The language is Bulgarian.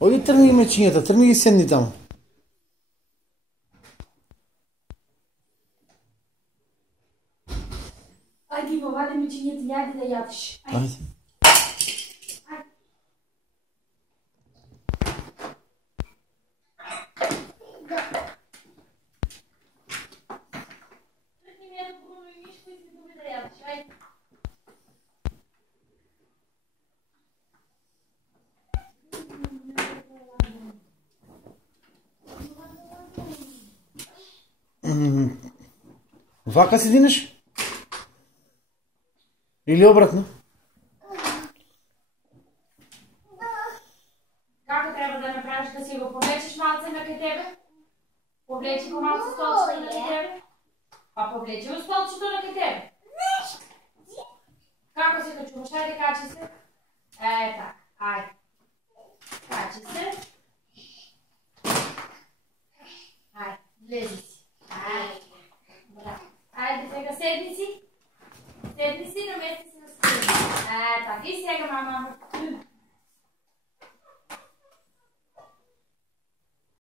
Оди тръгни мечинята, тръгни и седни там. Айде, ваде мечинята, няде да ядеш. Айде. Тръгни ми ето Бруно и Мишко и си думи да ядеш. Айде. Вака си динеш? Или обратно? Како трябва да направиш да си го повлечеш малце на кај тебе? Повлечи го малце столчето на кај тебе. Па повлечи го столчето на кај тебе. Како се качуваш? Айде, качи се. Така, айде. Качи се. Айде, влези си. Айде. Браво. Айде, сега седни си. Седни си, намести си на столчето. Така, и сега, мама.